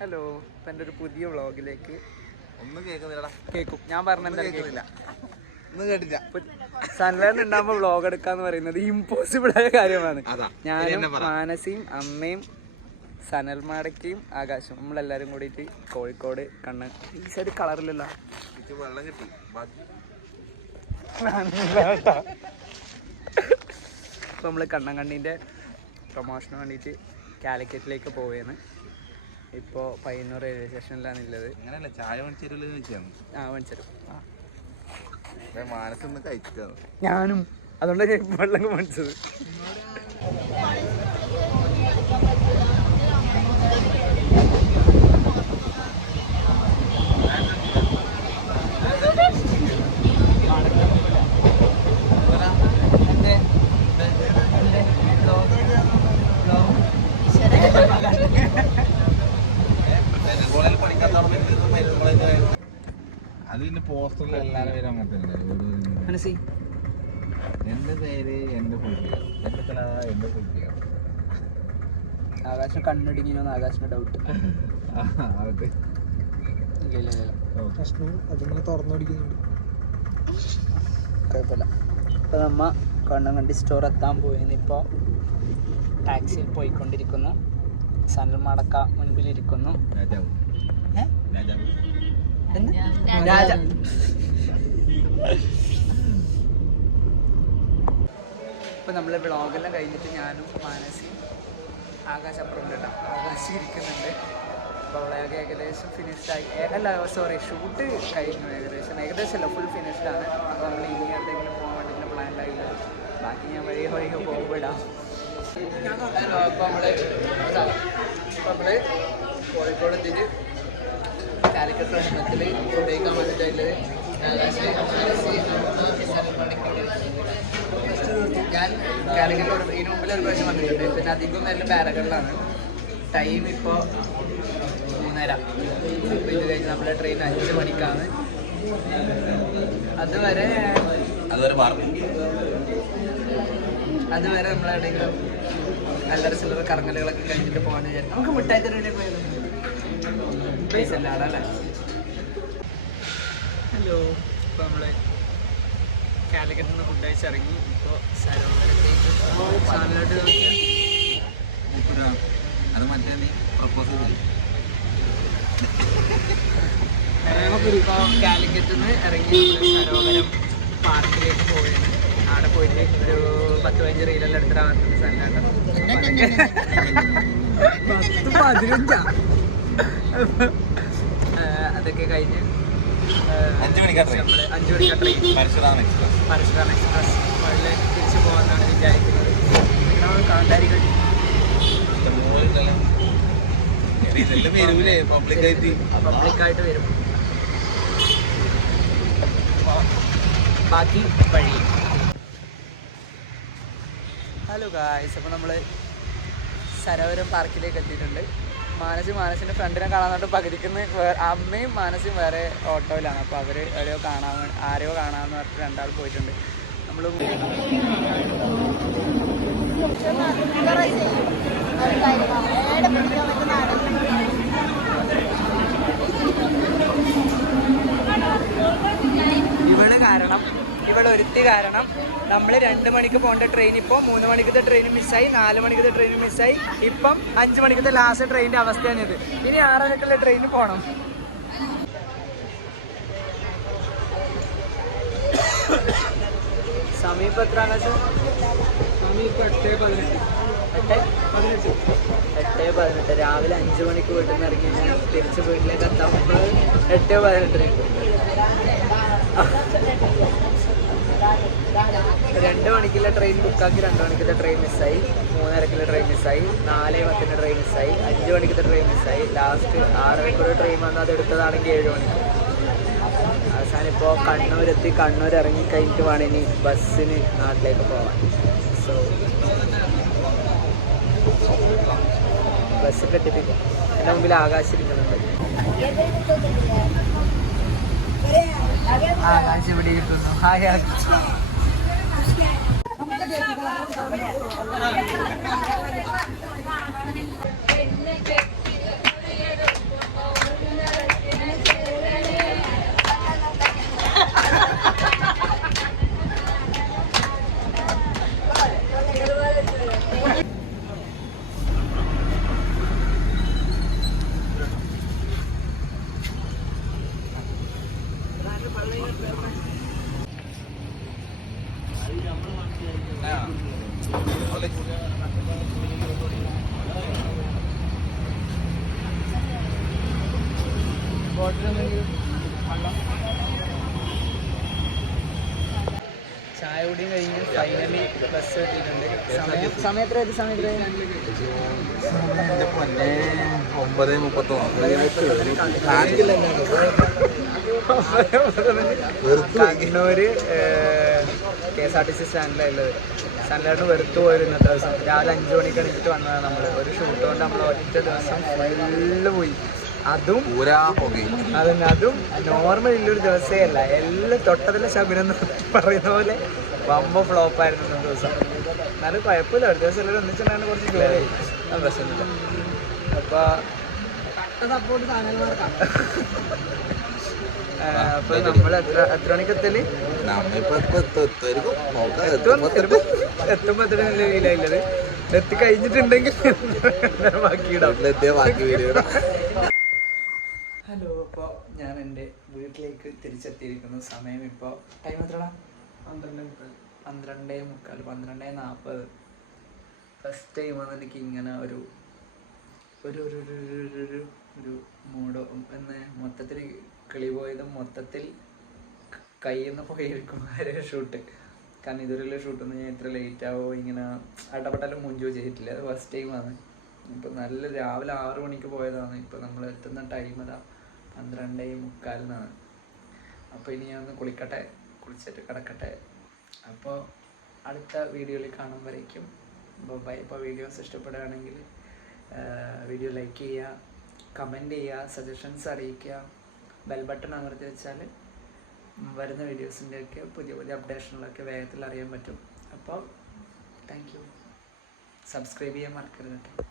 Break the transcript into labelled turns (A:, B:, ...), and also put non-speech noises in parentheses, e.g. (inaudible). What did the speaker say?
A: Hello ഇപ്പം എന്റെ ഒരു പുതിയ വ്ളോഗിലേക്ക്
B: ഒന്നും കേൾക്കുന്നില്ലടാ.
A: കേൾക്കും. ഞാൻ പറഞ്ഞെന്താ കേൾക്കില്ല ഒന്നും കേട്ടില്ല. സൺലൈൻ ഉണ്ടാകുമ്പോൾ വ്ളോഗ് എടുക്കാന്ന് പറയുന്നത് ഇമ്പോസിബിൾ ആയ കാര്യമാണ്. ഞാനും മാനസിയും അമ്മയും സനൽമാടക്കയും ആകാശം നമ്മളെല്ലാരും കൂടിയിട്ട് കോഴിക്കോട് കണ്ണ്. ഈ സൈഡ് കളറില്ലല്ലോ
B: എനിക്ക് വെള്ളം കിട്ടി.
A: നമ്മൾ കണ്ണങ്കണ്ണിന്റെ പ്രൊമോഷന് വേണ്ടിയിട്ട് കാലിക്കറ്റിലേക്ക് പോവുകയാണ് ഇപ്പോൾ പയ്യന്നൂർ റെയിൽവേ സ്റ്റേഷനിലാണ് ഉള്ളത്
B: അങ്ങനെയല്ല ചായ മേടിച്ചിട്ടില്ലെന്ന് ചോദിച്ചാണ്. ആ കഴിച്ചതാണ്.
A: ഞാനും അതുകൊണ്ടാണ് ഞാൻ ഇപ്പൊ വെള്ളം മേടിച്ചത്
B: അത് പിന്നെ പോസ്റ്ററിൽ എല്ലാവരും പേരും അങ്ങനെ തന്നെ. മനസ്സി? എന്റെ പേര് എന്റെ എന്റെ എന്റെ
A: ആകാശം കണ്ണിടിങ്ങിനോന്ന് ആകാശിന് ഡൗട്ട്
B: അതെ. അതിങ്ങനെ
A: കുഴപ്പമില്ല. ഇപ്പം നമ്മ കണ്ണങ്കണ്ടി സ്റ്റോർ എത്താൻ പോയിന്ന് ഇപ്പോൾ ടാക്സിയിൽ പോയിക്കൊണ്ടിരിക്കുന്നു. സനൽമടക്ക മുൻപിലിരിക്കുന്നു. ഏ? രാജ. ഇപ്പൊ നമ്മൾ വ്ളോഗെല്ലാം കഴിഞ്ഞിട്ട് ഞാനും മാനസി ആകാശ് അപ്പുറം കേട്ടോ. ആകാശ് ഇരിക്കുന്നുണ്ട്. അപ്പോൾ അവളെയൊക്കെ ഏകദേശം ഫിനിഷ്ഡായി അല്ല സോറി ഷൂട്ട് കഴിഞ്ഞു ഏകദേശം. ഏകദേശം അല്ല ഫുൾ ഫിനിഷ്ഡ് ആണ്. അപ്പോൾ നമ്മൾ ഇനി എന്തെങ്കിലും പോകാൻ വേണ്ടിയിട്ട് പ്ലാനിലായില്ല ബാക്കി ഞാൻ വഴി വഴി പോകുമ്പോഴാം. ഹലോ അപ്പോൾ നമ്മൾ നമ്മൾ കോഴിക്കോട് എത്തിയിട്ട് കാലിക്കറ്റ് പ്രശ്നത്തിൽ ഉപയോഗിക്കാൻ വേണ്ടിയിട്ടുള്ളത് ഞാൻ കാലിക്കറ്റ് ഒരു ഇതിന് മുമ്പിൽ ഒരു പ്രാവശ്യം വന്നിട്ടുണ്ട്. പിന്നെ അധികം നേരം പാരകളിലാണ്. ടൈം ഇപ്പോൾ മൂന്നര. അപ്പോൾ ഇത് കഴിഞ്ഞ് നമ്മളെ ട്രെയിൻ അഞ്ച് മണിക്കാണ്. അതുവരെ അതുവരെ അതുവരെ നമ്മളെവിടെയെങ്കിലും അല്ലറ ചില്ലറ കറങ്ങലുകളൊക്കെ കഴിഞ്ഞിട്ട് പോകാൻ വിചാരിച്ചു. നമുക്ക് മിഠായി തെരുവിലേക്ക് പോയത് ഹലോ ഇപ്പൊ നമ്മൾ കാലിക്കറ്റിൽ നിന്ന് ഫുഡ് സരോവരത്തേക്ക് സാധനമായിട്ട് നോക്കിയാൽ
B: അത് മറ്റേ നീ പ്രപ്പോസ് ചെയ്തില്ലേ
A: ഇപ്പോൾ കാലിക്കറ്റിൽ നിന്ന് ഇറങ്ങി സരോവരം പാർക്കിലേക്ക് പോവുകയാണ്. അവിടെ പോയിട്ട് ഒരു പത്ത് പതിനഞ്ച് റീലെല്ലാം എടുത്തിട്ട് ആർക്കും സ്ഥലമായിട്ട് പത്ത് പതിനഞ്ചാ? (laughs) അതൊക്കെ കഴിഞ്ഞ്
B: അഞ്ച് ട്രെയിൻ എക്സ്പ്രസ്
A: പരശുരാം എക്സ്പ്രസ് വഴിയിൽ തിരിച്ചു പോകാനാണ് വിചാരിക്കുന്നത്. നിങ്ങളാണ് കാന്താരികൾ
B: പബ്ലിക്കായിട്ട്
A: വരും ബാക്കി വഴി. ഹലോ ഗായ്സ് അപ്പോൾ നമ്മൾ സരോവരം പാർക്കിലേക്ക് എത്തിയിട്ടുണ്ട്. മാനസി മാനസിന്റെ ഫ്രണ്ടിനെ കാണാൻ പകുതിക്കുന്ന അമ്മയും മാനസിയും വേറെ ഓട്ടോയിലാണ്. അപ്പോൾ അവർ എവിടെയോ കാണാൻ ആരെയോ കാണാമെന്ന് പറഞ്ഞിട്ട് രണ്ടാൾ പോയിട്ടുണ്ട്. നമ്മൾ ഇവിടെ കാരണം ഇവിടെ ഒരുത്തി കാരണം നമ്മൾ രണ്ട് മണിക്ക് പോകേണ്ട ട്രെയിൻ ഇപ്പോൾ മൂന്ന് മണിക്കത്തെ ട്രെയിൻ മിസ്സായി നാല് മണിക്കത്തെ ട്രെയിൻ മിസ്സായി ഇപ്പം അഞ്ച് മണിക്കത്തെ ലാസ്റ്റ് ട്രെയിനിന്റെ അവസ്ഥയാണിത് ഇനി ആറരക്കുള്ള ട്രെയിനിൽ പോകണം സമീപം എത്ര
B: സമീപം എട്ട്? പതിനെട്ട്
A: എട്ട് പതിനെട്ട്. രാവിലെ അഞ്ച് മണിക്ക് വീട്ടിൽ നിന്ന് ഇറങ്ങി ഞാൻ തിരിച്ച് വീട്ടിലേക്ക് എത്താൻ എട്ട് പതിനെട്ടിന്. രണ്ട് മണിക്കുള്ള ട്രെയിൻ ബുക്കാക്കി രണ്ട് മണിക്കുള്ള ട്രെയിൻ മിസ്സായി മൂന്നരക്കുള്ള ട്രെയിൻ മിസ്സായി നാല് പത്തിന്റെ ട്രെയിൻ മിസ്സായി അഞ്ച് മണിക്കത്തെ ട്രെയിൻ മിസ്സായി ലാസ്റ്റ് ആറരക്കുള്ള ട്രെയിൻ വന്ന് അത് എടുത്തതാണെങ്കിൽ ഏഴ് മണി. അവസാനം ഇപ്പോൾ കണ്ണൂരെത്തി കണ്ണൂർ ഇറങ്ങി കഴിഞ്ഞിട്ട് വേണം ഇനി ബസ്സിന് നാട്ടിലേക്ക് പോകാൻ സോ ബസ് കെട്ടിട്ടില്ല എന്റെ മുമ്പിൽ ആകാശം ഇരിക്കുന്നുണ്ട് ആകാശം ഇവിടെ ഇരിക്കുന്നു. ഹായ് ചായ കുടിയും കഴിഞ്ഞ് ഫൈനലി ബസ് കിട്ടിയിട്ടുണ്ട് സമയം സമയം എത്ര എത്തി സമയം എത്ര
B: ഒമ്പത് മുപ്പത്തൊന്ന്
A: കാണിക്കില്ല Kannur K S R T C സ്റ്റാൻഡിലുള്ളത് സ്റ്റാൻഡിലായിട്ട് വെറുത്തു പോയൊരു ഇന്നത്തെ ദിവസം. രാവിലെ അഞ്ച് മണിക്ക് എണീറ്റ് വന്നതാണ് നമ്മൾ ഒരു ഷൂട്ട് കൊണ്ട് നമ്മൾ ഒറ്റ ദിവസം ഫുള്ള് പോയി. അതും അതന്നെ അതും നോർമൽ ഉള്ളൊരു ദിവസമേ അല്ല. എല്ലാം തൊട്ടതിലെ എന്ന് പറയുന്ന പോലെ വമ്പ ഫ്ലോപ്പ് ആയിരുന്നു ഇന്നത്തെ ദിവസം. എന്നാലും കുഴപ്പമില്ല. ഒരു ദിവസം എല്ലാവരും ഒന്നിച്ചുണ്ടാകുന്ന കുറച്ച് ക്ലിയർ ആയി. അത് പ്രശ്നമില്ല. അപ്പോൾ സപ്പോർട്ട് (laughs) അപ്പൊ നമ്മൾ എത്ര എത്ര മണിക്ക് എത്തൽ എത്തുമ്പോ എത്ര നല്ല ഫീലായില്ലത് എത്തി കഴിഞ്ഞിട്ടുണ്ടെങ്കിൽ ഹലോ ഇപ്പോ ഞാൻ എന്റെ വീട്ടിലേക്ക് തിരിച്ചെത്തിയിരിക്കുന്ന സമയം ഇപ്പോ ടൈം എത്രടാ പന്ത്രണ്ടേ മുക്കാൽ പന്ത്രണ്ടേ മുക്കാൽ പന്ത്രണ്ടേ നാൽപ്പത് ഫസ്റ്റ് ടൈമാണ് എനിക്ക് ഇങ്ങനെ ഒരു ഒരു ഒരു ഒരു ഒരു മൂഡ് എന്ന് മൊത്തത്തിൽ കിളി പോയതും മൊത്തത്തിൽ കയ്യിൽ പോയിരിക്കും ആരെ ഷൂട്ട് കാരണം ഇതുവരെയുള്ള ഷൂട്ടൊന്നും ഞാൻ ഇത്ര ലേറ്റ് ആവോ ഇങ്ങനെ അടപെട്ടാലും മുഞ്ചോ ചെയ്തിട്ടില്ല. അത് ഫസ്റ്റ് ടൈമാണ് ഇപ്പം നല്ല രാവിലെ ആറു മണിക്ക് പോയതാണ്. ഇപ്പം നമ്മൾ എത്തുന്ന ടൈം അതാ പന്ത്രണ്ടേ മുക്കാലിനാണ്. അപ്പോൾ ഇനി ഞാൻ ഒന്ന് കുളിക്കട്ടെ കുളിച്ചിട്ട് കിടക്കട്ടെ. അപ്പോൾ അടുത്ത വീഡിയോയിൽ കാണുമ്പോഴേക്കും ബൈ ഇപ്പോൾ വീഡിയോസ് ഇഷ്ടപ്പെടുകയാണെങ്കിൽ വീഡിയോ ലൈക്ക് ചെയ്യുക കമന്റ് ചെയ്യുക സജഷൻസ് അറിയിക്കുക. ബെൽ ബട്ടൺ അമർത്തി വെച്ചാൽ വരുന്ന വീഡിയോസിന്റെയൊക്കെ പുതിയ പുതിയ അപ്ഡേഷനുകളൊക്കെ വേഗത്തിൽ അറിയാൻ പറ്റും. അപ്പോൾ താങ്ക് യു സബ്സ്ക്രൈബ് ചെയ്യാൻ മറക്കരുത് കേട്ടോ.